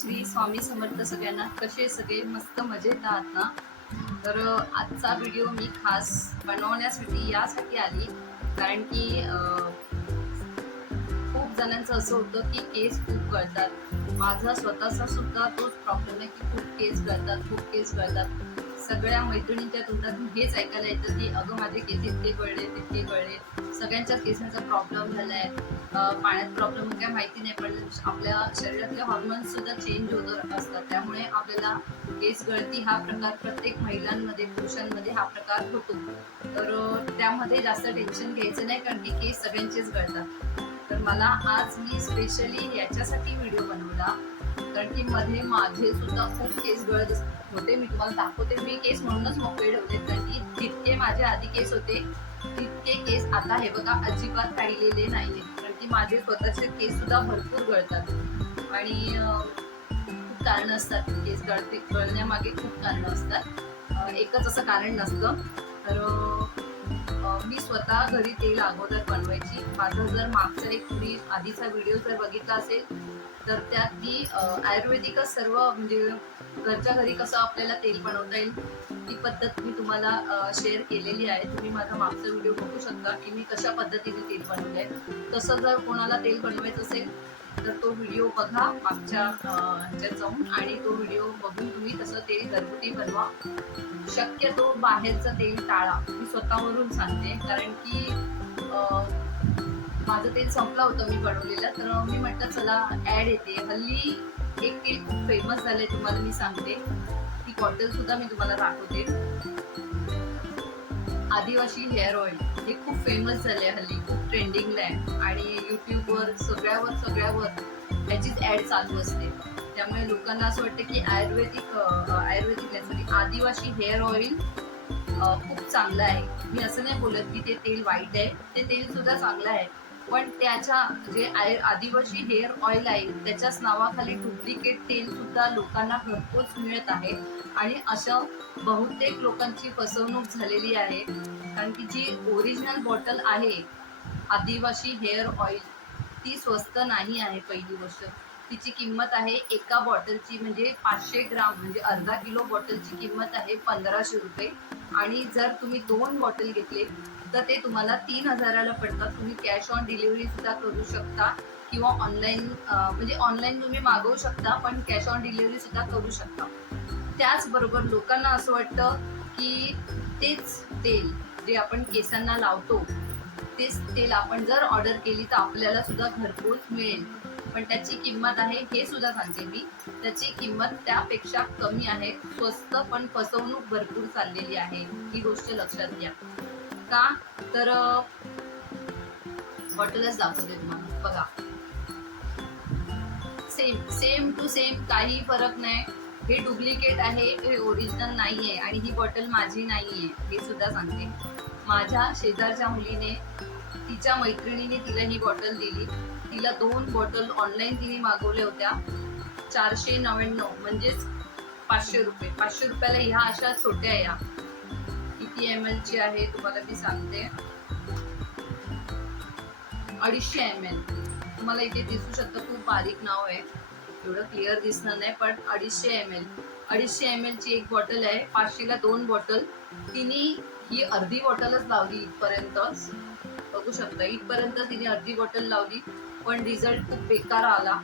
श्री स्वामी समर्थ सगळ्यांना. कसे सगळे? मस्त मजेत आहात ना? तर आजचा व्हिडिओ मी खास बनवण्यासाठी यासाठी आली. कारण की खूप जणांचं असं होतं की केस खूप गळतात. माझा स्वतःचा सुद्धा तोच प्रॉब्लेम आहे की खूप केस गळतात खूप केस गळतात. सगळ्या मैत्रिणींच्या तोंडातून हेच ऐकायला येतं की अगं माझे केस इतके गळले तितके गळले. सगळ्यांच्याच केसांचा प्रॉब्लेम झालाय. पाण्यात प्रॉब्लेम काय माहिती नाही पण आपल्या शरीरातले हॉर्मोन्स सुद्धा चेंज होत असतात. त्यामुळे आपल्याला केस गळती हा प्रकार प्रत्येक महिलांमध्ये पुरुषांमध्ये हा प्रकार होतो. तर त्यामध्ये जास्त टेन्शन घ्यायचं नाही कारण की केस सगळ्यांचेच गळतात. तर मला आज मी स्पेशली याच्यासाठी व्हिडिओ बनवला. कारण की मध्ये माझे सुद्धा खूप केस गळत असतात. होते. मी तुम्हाला दाखवते. मी केस म्हणूनच मोकळे ठेवते कारण की जितके माझे आधी केस होते तितके केस आता हे बघा अजिबात राहिलेले नाही कारण की माझे स्वतःचे केस सुद्धा भरपूर गळतात. आणि खूप कारण असतात. केस गळते गळण्यामागे खूप कारणं असतात. एकच असं कारण नसतं. तर मी स्वतः घरी तेल अगोदर बनवायची. माझा जर मागचा एक तुम्ही आधीचा व्हिडिओ जर बघितला असेल तर त्यात मी आयुर्वेदिकच सर्व म्हणजे घरच्या घरी कसं आपल्याला तेल बनवता येईल ती पद्धत मी तुम्हाला शेअर केलेली आहे. तुम्ही माझा मागचा व्हिडिओ बघू शकता की मी कशा पद्धतीने तेल बनवले आहे तसं जर कोणाला तेल बनवायचं असेल तर तो व्हिडिओ बघा मागच्या ह्याच्यात जाऊन. आणि तो व्हिडिओ बघून तुम्ही तसं तेल घरगुती बनवा. शक्यतो बाहेरचं तेल टाळा. मी स्वतःवरून सांगते. कारण की माझं तेल संपलं होतं मी बनवलेलं. तर मी म्हटलं चला ॲड येते. हल्ली एक तेल खूप फेमस झालं आहे तुम्हाला मी सांगते. ती बॉटल सुद्धा मी तुम्हाला दाखवते. आदिवासी हेअर ऑइल हे खूप फेमस झाले हल्ली खूप ट्रेंडिंगला आहे. आणि यूट्यूबवर सगळ्यावर सगळ्यावर त्याचीच ॲड चालू असते. त्यामुळे लोकांना असं वाटतं की आयुर्वेदिक आयुर्वेदिक नाही आदिवासी हेअर ऑइल खूप चांगलं आहे. मी असं नाही बोलत की ते तेल वाईट आहे ते तेल सुद्धा चांगलं आहे. पण त्याच्या जे आय आदिवासी हेअर ऑइल आहे त्याच्याच नावाखाली डुप्लिकेट तेल सुद्धा लोकांना घरपोच मिळत आहे. आणि अशा बहुतेक लोकांची फसवणूक झालेली आहे. कारण की जी ओरिजिनल बॉटल आहे आदिवासी हेअर ऑइल ती स्वस्त नाही आहे पहिली गोष्ट. तिची किंमत आहे एका बॉटलची म्हणजे पाचशे ग्राम म्हणजे अर्धा किलो बॉटलची किंमत आहे पंधराशे रुपये. आणि जर तुम्ही दोन बॉटल घेतले तर ते तुम्हाला तीन हजाराला पडतात. तुम्ही कॅश ऑन डिलिव्हरी सुद्धा करू शकता किंवा ऑनलाईन म्हणजे ऑनलाईन तुम्ही मागवू शकता पण कॅश ऑन डिलिव्हरी सुद्धा करू शकता. त्याचबरोबर लोकांना असं वाटतं की तेच तेल जे आपण केसांना लावतो तेच तेल आपण जर ऑर्डर केली तर आपल्याला सुद्धा घरपोच मिळेल. पण त्याची किंमत आहे हे सुद्धा सांगते मी. त्याची किंमत त्यापेक्षा कमी आहे. स्वस्त पण फसवणूक भरपूर चाललेली आहे. ही गोष्ट लक्षात घ्या. का? तर बॉटलच दाखवते तुम्हाला. बघा. सेम सेम टू सेम काही फरक नाही. हे डुप्लिकेट आहे हे ओरिजिनल नाही आहे आणि ही बॉटल माझी नाही आहे हे सुद्धा सांगते. माझ्या शेजारच्या मुलीने तिच्या मैत्रिणीने तिला ही बॉटल दिली. तिला दोन बॉटल ऑनलाईन तिने मागवल्या होत्या. चारशे नव्याण्णव म्हणजेच पाचशे रुपये. पाचशे रुपयाला ह्या अशा छोट्या या. किती एम एल ची आहे तुम्हाला मी सांगते. अडीचशे एम एल तुम्हाला इथे दिसू शकतं खूप बारीक नाव आहे. एवढं क्लिअर दिसणार नाही पण अडीचशे एम एल अडीचशे एम एल ची एक बॉटल आहे पाचशेला दोन बॉटल तिने ही अर्धी बॉटलच लावली इथपर्यंतच. बघू शकता इथपर्यंत तिने अर्धी बॉटल लावली पण रिझल्ट खूप बेकार आला.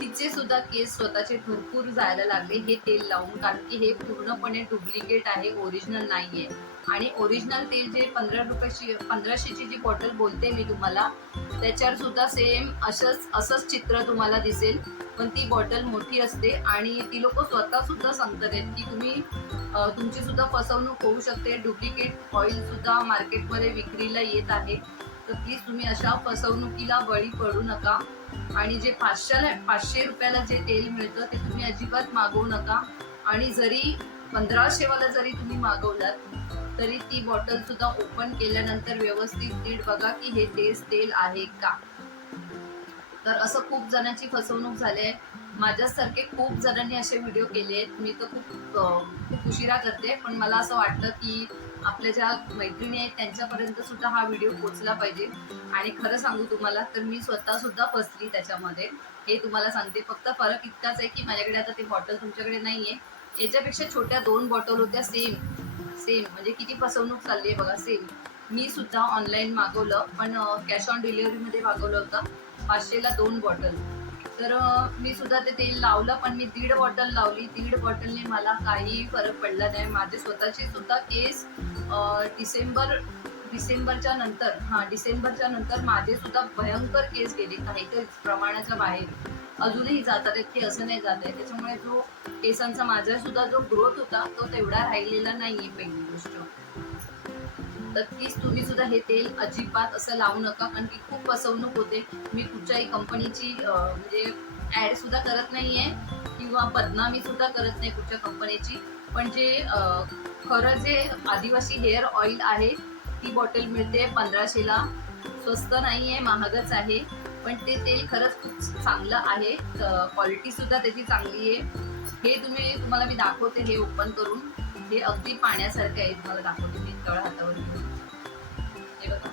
तिचे सुद्धा केस स्वतःचे भरपूर जायला लागले हे तेल लावून कारण की हे पूर्णपणे डुप्लिकेट आहे ओरिजिनल नाहीये. आणि ओरिजिनल तेल जे पंधरा रुपयाची पंधराशेची जी बॉटल बोलते मी तुम्हाला त्याच्यावर सुद्धा सेम असंच असंच चित्र तुम्हाला दिसेल. पण ती बॉटल मोठी असते आणि ती लोक स्वतः सुद्धा सांगतात आहेत की तुम्ही तुमची सुद्धा फसवणूक होऊ शकते. डुप्लिकेट ऑइल सुद्धा मार्केटमध्ये विक्रीला येत आहे. तर प्लीज तुम्ही अशा फसवणुकीला बळी पडू नका. आणि जे पाचशेला पाचशे रुपयाला जे तेल मिळतं ते तुम्ही अजिबात मागवू नका. आणि जरी पंधराशेवाला जरी तुम्ही मागवलात तरी ती बॉटल सुद्धा ओपन केल्यानंतर व्यवस्थित नीट बघा की हे तेच तेल आहे का? तर असं खूप जणांची फसवणूक झाली आहे. माझ्यासारखे खूप जणांनी असे व्हिडिओ केले आहेत. मी तर खूप खूप उशिरा करते. पण मला असं वाटतं की आपल्या ज्या मैत्रिणी आहेत त्यांच्यापर्यंत सुद्धा हा व्हिडिओ पोचला पाहिजे. आणि खरं सांगू तुम्हाला तर मी स्वतः सुद्धा फसली त्याच्यामध्ये. हे तुम्हाला सांगते. फक्त फरक इतकाच आहे की माझ्याकडे आता ते बॉटल तुमच्याकडे नाही आहे याच्यापेक्षा छोट्या दोन बॉटल होत्या सेम सेम म्हणजे किती फसवणूक चालली आहे बघा सेम मी सुद्धा ऑनलाईन मागवलं पण कॅश ऑन डिलिव्हरीमध्ये मागवलं होतं पाचशेला दोन बॉटल तर मी सुद्धा ते तेल लावलं पण मी दीड बॉटल लावली. दीड बॉटलने मला काही फरक पडला नाही. माझे स्वतःचे सुद्धा केस डिसेंबर डिसेंबरच्या नंतर हां डिसेंबरच्या नंतर माझे सुद्धा भयंकर केस गेले काही प्रमाणाच्या बाहेर. अजूनही जातात की असं नाही जात आहे. त्याच्यामुळे जो केसांचा माझा सुद्धा जो ग्रोथ होता तो तेवढा राहिलेला नाही आहे पहिली गोष्ट. तर प्लीज तुम्ही सुद्धा हे तेल अजिबात असं लावू नका कारण की खूप फसवणूक होते. मी कुठच्याही कंपनीची म्हणजे ॲड सुद्धा करत नाही आहे किंवा बदनामी सुद्धा करत नाही कुठच्या कंपनीची पण जे खरं जे आदिवासी हेअर ऑइल आहे ती बॉटल मिळते पंधराशेला. स्वस्त नाही आहे महागच आहे. पण ते तेल खरंच खूप चांगलं आहे. क्वालिटी सुद्धा त्याची चांगली आहे. हे तुम्ही तुम्हाला मी दाखवते हे ओपन करून. हे अगदी पाण्यासारखे आहे तुम्हाला दाखवते मी तळ हातावर घेऊन. हे बघा.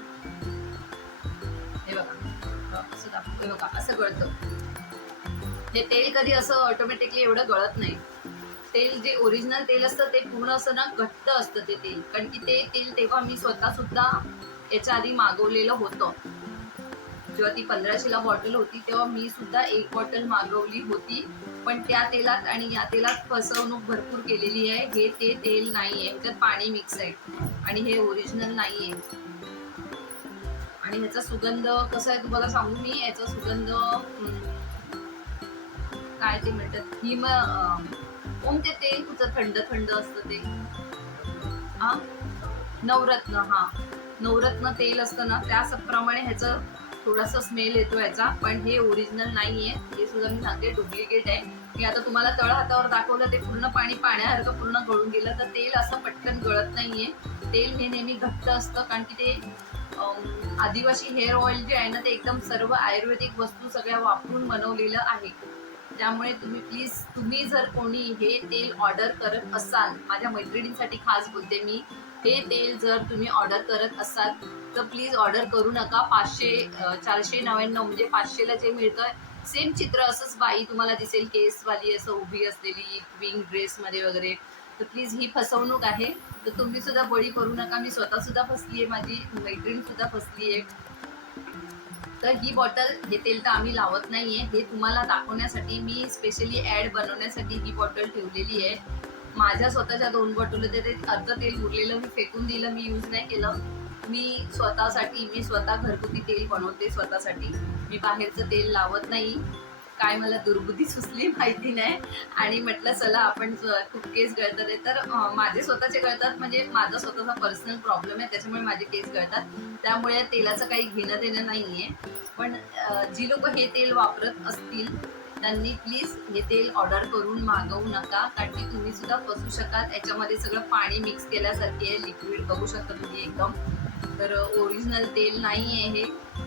हे बघा. असं दाखव हे बघा असं गळतं. हे तेल कधी असं ऑटोमॅटिकली एवढं गळत नाही. तेल जे ओरिजिनल तेल असतं ते पूर्ण असं ना घट्ट असतं ते तेल. कारण की ते तेल तेव्हा मी स्वतः सुद्धा याच्या आधी मागवलेलं होतं. जेव्हा ती पंधराशेला बॉटल होती तेव्हा मी सुद्धा एक बॉटल मागवली होती. पण त्या तेलात आणि या तेलात फसवणूक भरपूर केलेली आहे. हे ते तेल नाही आहे ह्याच्यात पाणी मिक्स आहे. आणि हे ओरिजिनल नाही आहे आणि ह्याचा सुगंध कसा आहे तुम्हाला सांगू मी? याचा सुगंध काय ते म्हणतात? हिम ओम ते तेल? तुझं थंड थंड असतं ते. हा? नवरत्न हा. नवरत्न तेल असतं ना त्याप्रमाणे ह्याचं थोडासा स्मेल येतो याचा पण हे ओरिजिनल नाही आहे हे सुद्धा मी सांगते डुप्लिकेट आहे. मी आता तुम्हाला तळ हातावर दाखवलं ते पूर्ण पाणी पाण्यासारखं पूर्ण गळून गेलं तर तेल असं पटकन गळत नाहीये. तेल हे नेहमी घट्ट असतं कारण की ते आदिवासी हेअर ऑइल जे आहे ना ते एकदम सर्व आयुर्वेदिक वस्तू सगळ्या वापरून बनवलेलं आहे. त्यामुळे तुम्ही प्लीज तुम्ही जर कोणी हे तेल ऑर्डर करत असाल माझ्या मैत्रिणींसाठी खास बोलते मी हे तेल जर तुम्ही ऑर्डर करत असाल तर प्लीज ऑर्डर करू नका. पाचशे चारशे नव्याण्णव म्हणजे पाचशेला जे मिळतं सेम चित्र असंच बाई तुम्हाला दिसेल केसवाली असं उभी असलेली विंग ड्रेसमध्ये वगैरे. तर प्लीज ही फसवणूक आहे. तर तुम्ही सुद्धा बळी करू नका. मी स्वतः सुद्धा फसली आहे माझी मैत्रीण सुद्धा फसली आहे. तर ही बॉटल हे तेल तर आम्ही लावत नाहीये. हे तुम्हाला दाखवण्यासाठी मी स्पेशली ॲड बनवण्यासाठी ही बॉटल ठेवलेली आहे. माझ्या स्वतःच्या दोन बॉटल होते ते अर्ध तेल उरलेलं मी फेकून दिलं मी यूज नाही केलं. मी स्वतःसाठी मी स्वतः घरगुती तेल बनवते स्वतःसाठी. मी बाहेरचं तेल लावत नाही. काय मला दुर्बुद्धी सुचली माहिती नाही. आणि म्हटलं चला आपण खूप केस गळतात. आहे तर माझे स्वतःचे गळतात. म्हणजे माझा स्वतःचा पर्सनल प्रॉब्लेम आहे. त्याच्यामुळे माझे केस गळतात. त्यामुळे तेलाचं काही घेणं देणं नाही आहे पण जी लोक हे तेल वापरत असतील त्यांनी प्लीज हे तेल ऑर्डर करून मागवू नका. कारण की तुम्ही सुद्धा फसू शकाल. याच्यामध्ये सगळं पाणी मिक्स केल्यासारखे लिक्विड बघू शकता तुम्ही एकदम. तर ओरिजिनल तेल नाही आहे हे.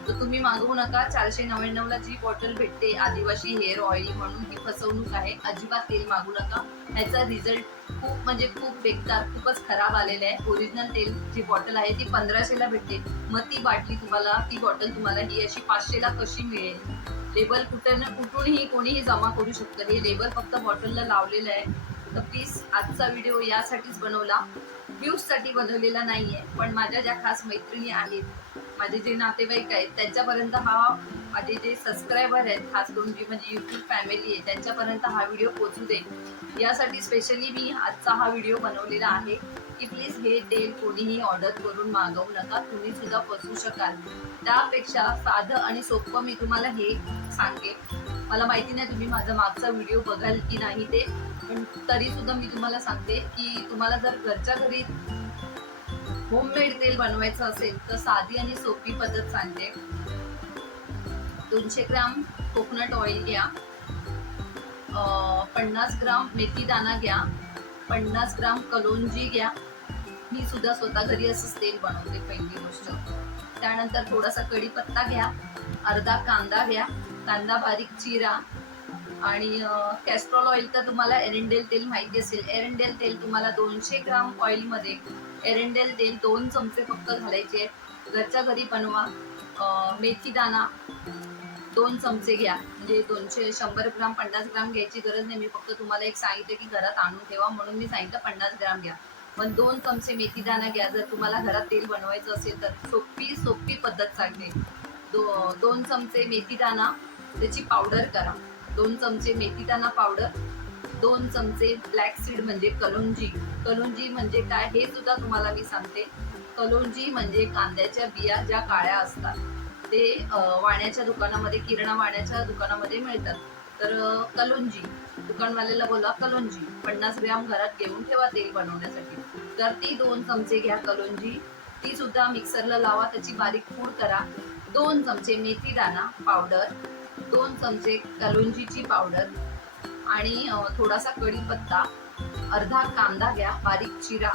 तर तुम्ही मागवू नका. चारशे नव्याण्णवला जी बॉटल भेटते आदिवासी हेअर ऑइल म्हणून ही फसवणूक आहे. अजिबात तेल मागू नका. ह्याचा रिझल्ट खूप म्हणजे खूप बेकार खूपच खराब आलेला आहे. ओरिजिनल तेल जी बॉटल आहे ती पंधराशेला भेटते. मग ती बाटली तुम्हाला ती बॉटल तुम्हाला ही अशी पाचशेला कशी मिळेल? लेबल कुठं कुठूनही कोणीही जमा करू शकतं. हे लेबल फक्त बॉटलला लावलेलं आहे. तर प्लीज आजचा व्हिडिओ यासाठीच बनवला. व्ह्यूजसाठी बनवलेला नाही आहे पण माझ्या ज्या खास मैत्रिणी आहेत माझे जे नातेवाईक आहेत त्यांच्यापर्यंत हा माझे जे सबस्क्रायबर आहेत खास करून जी माझी यूट्यूब फॅमिली आहे त्यांच्यापर्यंत हा व्हिडिओ पोचू दे. यासाठी स्पेशली मी आजचा हा व्हिडिओ बनवलेला आहे की प्लीज हे तेल कोणीही ऑर्डर करून मागवू नका. तुम्ही सुद्धा पोचू शकाल. त्यापेक्षा साधं आणि सोपं मी तुम्हाला हे सांगेन. मला माहिती नाही तुम्ही माझा मागचा व्हिडिओ बघाल की नाही ते. पण तरी सुद्धा मी तुम्हाला सांगते की तुम्हाला जर घरच्या घरी होममेड तेल बनवायचं असेल तर साधी आणि सोपी पद्धत सांगते. दोनशे ग्राम कोकोनट ऑइल घ्या. पन्नास ग्राम मेथीदाणा घ्या. पन्नास ग्राम कलोंजी घ्या. मी सुद्धा स्वतः घरी असंच तेल बनवते पहिली गोष्ट. त्यानंतर थोडासा कढीपत्ता घ्या. अर्धा कांदा घ्या. कांदा बारीक चिरा. आणि कॅस्ट्रॉल ऑइल तर तुम्हाला एरंडेल तेल माहिती असेल. एरंडेल तेल तुम्हाला दोनशे ग्राम ऑइलमध्ये एरंडेल तेल दोन चमचे फक्त घालायचे. आहेत घरच्या घरी बनवा. अं, मेथी दोन चमचे घ्या. म्हणजे दोनशे शंभर ग्राम पन्नास ग्राम घ्यायची गरज नाही. मी फक्त तुम्हाला एक सांगितलं की घरात आणून ठेवा. म्हणून मी सांगितलं पन्नास ग्राम घ्या. पण दोन चमचे मेथीदाणा घ्या. जर तुम्हाला घरात तेल बनवायचं असेल तर सोपी सोपी पद्धत सांगते. दो दोन चमचे मेथीदाना त्याची पावडर करा. दोन चमचे मेथी दाना पावडर दोन चमचे ब्लॅक सीड म्हणजे कलोंजी. कलोंजी म्हणजे काय हे सुद्धा तुम्हाला मी सांगते. कलोंजी म्हणजे कांद्याच्या बिया ज्या काळ्या असतात. ते वाण्याच्या दुकानामध्ये किराणा वाण्याच्या दुकानामध्ये मिळतात. तर अं, कलोंजी. दुकानवाल्याला बोला कलोंजी. पन्नास ग्रॅम घरात घेऊन ठेवा तेल बनवण्यासाठी. तर ती दोन चमचे घ्या कलोंजी. ती सुद्धा मिक्सरला लावा त्याची बारीक पूड करा. दोन चमचे मेथी दाना पावडर दोन चमचे कलोंजीची पावडर आणि थोडासा कढीपत्ता अर्धा कांदा घ्या बारीक चिरा.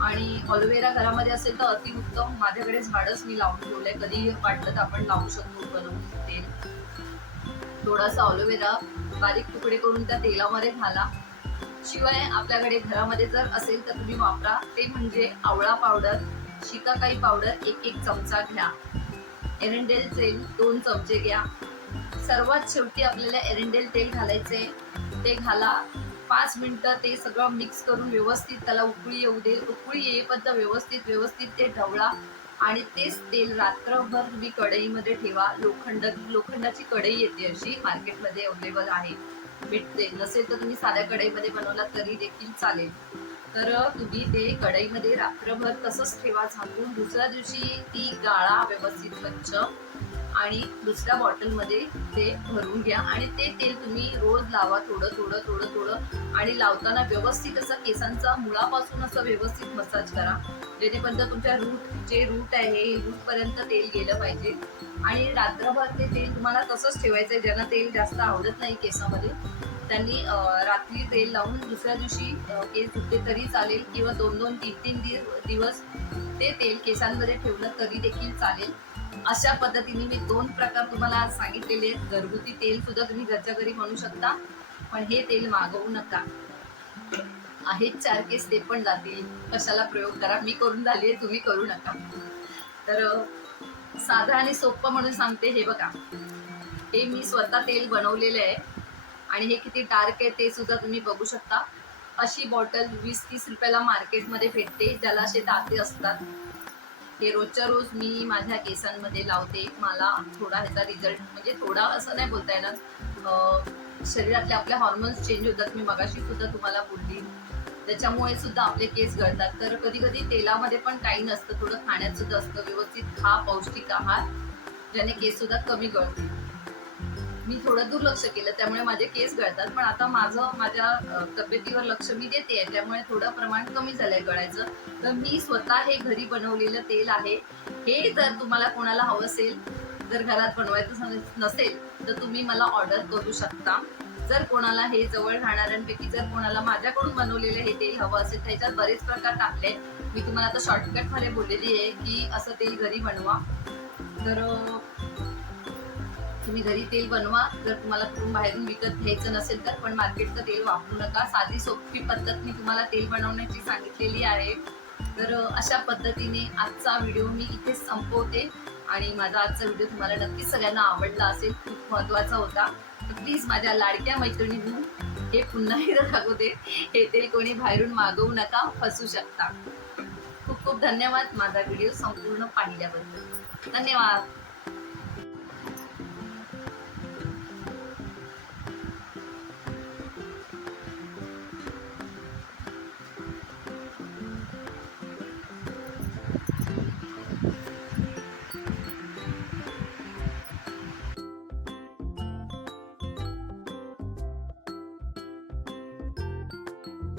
आणि ऑलोवेरा घरामध्ये असेल तर अतिउत्तम. माझ्याकडे झाडच मी लावून ठेवलंय. कधी वाटलं तर आपण लावू शकतो बनवून तेल. थोडासा ऑलोवेरा बारीक तुकडे करून त्या तेलामध्ये घाला. शिवाय आपल्याकडे घरामध्ये जर असेल तर तुम्ही वापरा. ते म्हणजे आवळा पावडर शिकाकाई पावडर एक एक चमचा घ्या. एरंडेल तेल दोन चमचे घ्या. सर्वात शेवटी आपल्याला एरंडेल तेल घालायचे ते घाला. पाच मिनटं ते सगळं मिक्स करून व्यवस्थित त्याला उकळी येऊ दे. उकळी येईपर्यंत व्यवस्थित व्यवस्थित ते ढवळा. आणि तेच तेल रात्रभर तुम्ही कढईमध्ये ठेवा. लोखंड लोखंडाची कढई येते अशी मार्केटमध्ये अवेलेबल आहे. भेटते. नसेल तर तुम्ही साध्या कढईमध्ये बनवला तरी देखील चालेल. तर तुम्ही ते कढईमध्ये रात्रभर तसंच ठेवा. झाकून दुसऱ्या दिवशी ती गाळा व्यवस्थित स्वच्छ. आणि दुसऱ्या बॉटलमध्ये ते भरून घ्या आणि ते तेल तुम्ही रोज लावा थोडं थोडं थोडं थोडं. आणि लावताना व्यवस्थित असं केसांचा मुळापासून असं व्यवस्थित मसाज करा. जेणेपर्यंत तुमच्या रूट जे रूट आहे रूटपर्यंत तेल गेलं पाहिजे. आणि रात्रभर ते तेल तुम्हाला तसंच ठेवायचं आहे. ज्यांना तेल जास्त आवडत नाही केसामध्ये त्यांनी रात्री तेल लावून दुसऱ्या दिवशी केस धुतले तरी चालेल किंवा दोन दोन तीन तीन दिवस ते तेल केसांमध्ये ठेवलं तरी देखील चालेल. अशा पद्धतीने मी दोन प्रकार तुम्हाला सांगितलेले आहेत. घरगुती तेल सुद्धा तुम्ही घरच्या घरी म्हणू शकता पण हे तेल मागवू नका. आहेत चार केस ते पण जातील. कशाला प्रयोग करा? मी करून झाली आहे तुम्ही करू नका. तर साधं आणि सोपं म्हणून सांगते हे बघा. हे मी स्वतः तेल बनवलेलं आहे आणि हे किती डार्क आहे ते सुद्धा तुम्ही बघू शकता. अशी बॉटल वीस तीस रुपयाला मार्केटमध्ये भेटते ज्याला असे दाते असतात. हे रोजच्या रोज मी माझ्या केसांमध्ये लावते. मला थोडा ह्याचा रिझल्ट म्हणजे थोडा असं नाही बोलता येणार. शरीरातले आपले हॉर्मोन्स चेंज होतात. मी मगाशी सुद्धा तुम्हाला बोलली. त्याच्यामुळे सुद्धा आपले केस गळतात. तर कधी कधी तेलामध्ये पण काही नसतं. थोडं खाण्यात सुद्धा असतं. व्यवस्थित खा पौष्टिक आहार ज्याने केस सुद्धा कमी गळतील. मी थोडं दुर्लक्ष केलं त्यामुळे माझे केस गळतात. पण आता माझं माझ्या तब्येतीवर लक्ष मी देते त्यामुळे थोडं प्रमाण कमी झालंय गळायचं. तर मी स्वतः हे घरी बनवलेलं तेल आहे. हे जर तुम्हाला कोणाला हवं असेल जर घरात बनवायचं नसेल तर तुम्ही मला ऑर्डर करू शकता. जर कोणाला हे जवळ राहणाऱ्यांपैकी जर कोणाला माझ्याकडून बनवलेलं हे तेल हवं असेल त्याच्यात बरेच प्रकार टाकले मी तुम्हाला आता शॉर्टकटमध्ये बोललेली आहे की असं तेल घरी बनवा. तर तुम्ही घरी तेल बनवा. जर तुम्हाला कुठून बाहेरून विकत घ्यायचं नसेल तर पण मार्केटचं तेल वापरू नका. साधी सोपी पद्धत मी तुम्हाला तेल बनवण्याची सांगितलेली आहे. तर अशा पद्धतीने आजचा व्हिडिओ मी इथेच संपवते. आणि माझा आजचा व्हिडिओ तुम्हाला नक्कीच सगळ्यांना आवडला असेल. खूप महत्त्वाचा होता. तर प्लीज माझ्या लाडक्या मैत्रिणींनी हे पुन्हा एकदा दाखवते हे तेल कोणी बाहेरून मागवू नका फसू शकता. खूप खूप धन्यवाद. माझा व्हिडिओ संपूर्ण पाहिल्याबद्दल. धन्यवाद.